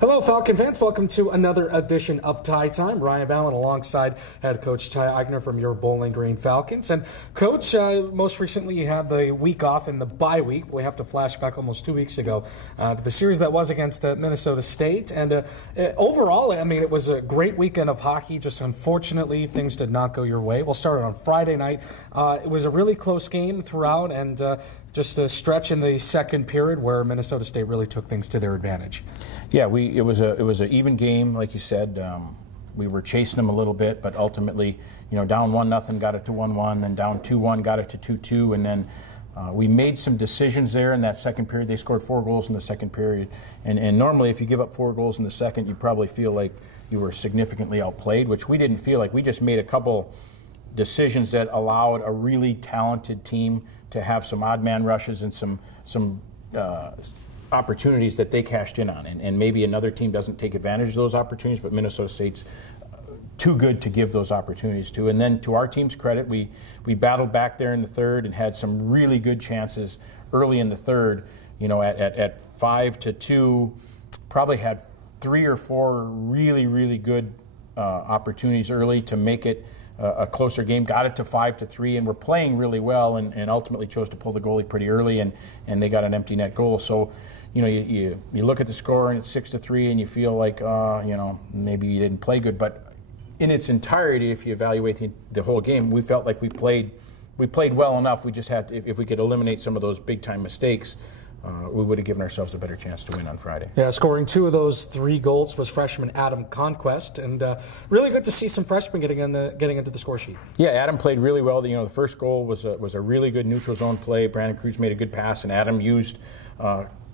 Hello, Falcon fans. Welcome to another edition of Tie Time. Ryan Vallon alongside head coach Ty Eigner from your Bowling Green Falcons. And coach, most recently you had the week off in the bye week. We have to flash back almost 2 weeks ago to the series that was against Minnesota State. And overall, I mean, it was a great weekend of hockey. Just unfortunately, things did not go your way. We'll start on Friday night. It was a really close game throughout, and just a stretch in the second period where Minnesota State really took things to their advantage. Yeah, it was an even game, like you said. We were chasing them a little bit, but ultimately, down 1-0, got it to 1-1, then down 2-1, got it to 2-2, and then we made some decisions there in that second period. They scored 4 goals in the second period, and normally if you give up 4 goals in the second, you probably feel like you were significantly outplayed, which we didn't feel like. We just made a couple decisions that allowed a really talented team to have some odd man rushes and some opportunities that they cashed in on, and maybe another team doesn't take advantage of those opportunities, but Minnesota State's too good to give those opportunities to. And then to our team's credit, we battled back there in the third and had some really good chances early in the third. At 5-2, probably had 3 or 4 really good opportunities early to make it a closer game. Got it to 5-3, and we're playing really well, and ultimately chose to pull the goalie pretty early, and they got an empty net goal. So you look at the score and it's 6-3, and you feel like maybe you didn't play good. But in its entirety, if you evaluate the whole game, we felt like we played well enough. We just had to, if we could eliminate some of those big time mistakes, we would have given ourselves a better chance to win on Friday. Yeah, scoring 2 of those 3 goals was freshman Adam Conquest, and really good to see some freshmen getting into the score sheet. Yeah, Adam played really well. The first goal was a really good neutral zone play. Brandon Cruz made a good pass, and Adam used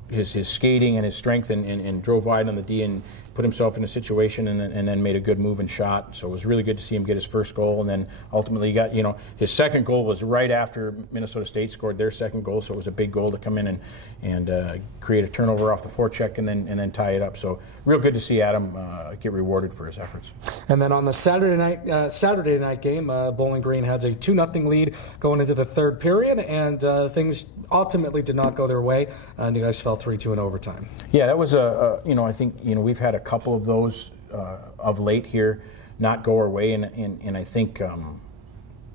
his skating and his strength and drove wide on the D and put himself in a situation and then made a good move and shot. So it was really good to see him get his first goal, and then ultimately he got, his second goal was right after Minnesota State scored their second goal, so it was a big goal to come in and create a turnover off the forecheck and then tie it up. So real good to see Adam get rewarded for his efforts. And then on the Saturday night game, Bowling Green has a 2-0 lead going into the third period, and things ultimately did not go their way, and you guys fell 3-2 in overtime. Yeah, that was I think we've had a couple of those of late here not go our way, and I think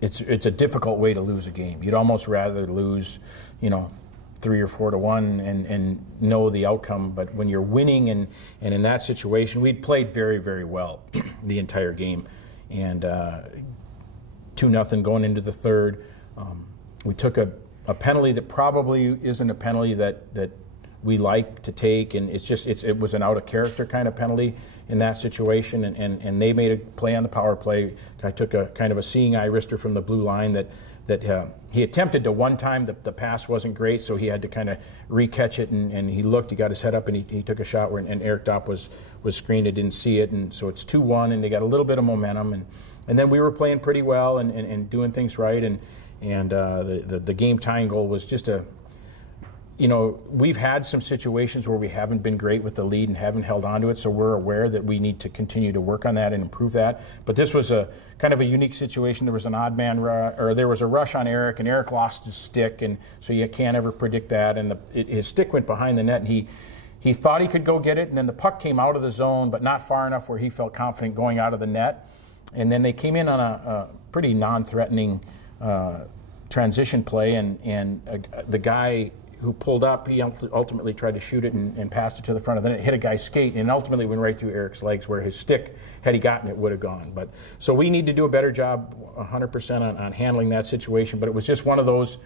it's a difficult way to lose a game. You'd almost rather lose 3 or 4 to 1 and know the outcome, but when you're winning and in that situation, we'd played very, very well the entire game, and 2-0 going into the third. We took a penalty that probably isn't a penalty that we like to take, and it was an out of character kind of penalty in that situation, and they made a play on the power play. I took a kind of a seeing eye wrister from the blue line that he attempted to one time. The pass wasn't great, so he had to kind of re-catch it, and he looked, he got his head up, and he took a shot and Eric Dopp was screened, and didn't see it, and so it's 2-1, and they got a little bit of momentum, and then we were playing pretty well and doing things right, and the game tying goal was just we've had some situations where we haven't been great with the lead and haven't held on to it, so we're aware that we need to continue to work on that and improve that. But this was a kind of a unique situation. There was an odd man there was a rush on Eric, and Eric lost his stick, and so you can't ever predict that. And his stick went behind the net, and he thought he could go get it, and then the puck came out of the zone, but not far enough where he felt confident going out of the net. And then they came in on a pretty non-threatening transition play, and the guy who pulled up, he ultimately tried to shoot it and passed it to the front of the net. It hit a guy's skate and ultimately went right through Eric's legs, where his stick, had he gotten it, would have gone. But so we need to do a better job 100% on handling that situation. But it was just one of those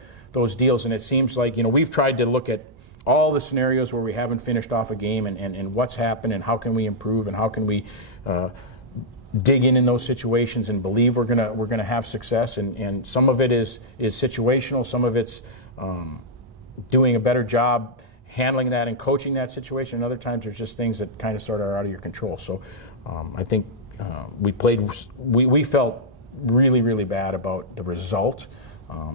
deals, and it seems like we've tried to look at all the scenarios where we haven't finished off a game and what's happened and how can we improve and how can we dig in those situations and believe we're gonna have success. And some of it is situational, some of it's doing a better job handling that and coaching that situation. And other times there's just things that kind of sort of are out of your control. So I think we felt really, really bad about the result,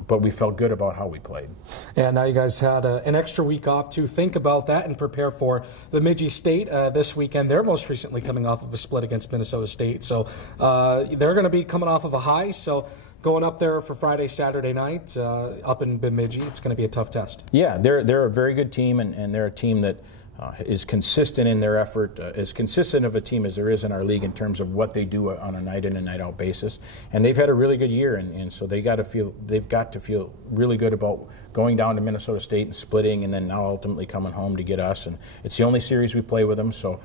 but we felt good about how we played. Yeah, now you guys had an extra week off to think about that and prepare for the Bemidji State this weekend. They're most recently coming off of a split against Minnesota State, so they're going to be coming off of a high. So going up there for Friday, Saturday night up in Bemidji, it's going to be a tough test. Yeah, they're a very good team, and they're a team that is consistent in their effort, as consistent of a team as there is in our league in terms of what they do on a night in and night out basis. And they've had a really good year, and so they've got to feel really good about going down to Minnesota State and splitting, and then now ultimately coming home to get us. And it's the only series we play with them, so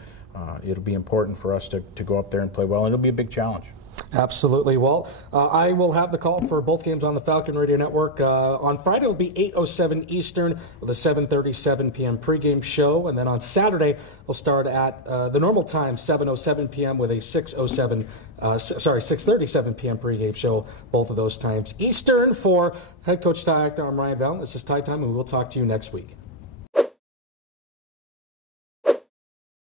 it'll be important for us to go up there and play well, and it'll be a big challenge. Absolutely. Well, I will have the call for both games on the Falcon Radio Network. On Friday, it'll be 8:07 Eastern with a 7:37 p.m. pregame show. And then on Saturday, we'll start at the normal time, 7:07 p.m. with a 6:37 p.m. pregame show, both of those times Eastern. For head coach Ty Eichner, I'm Ryan Vallon. This is Ty Time, and we will talk to you next week.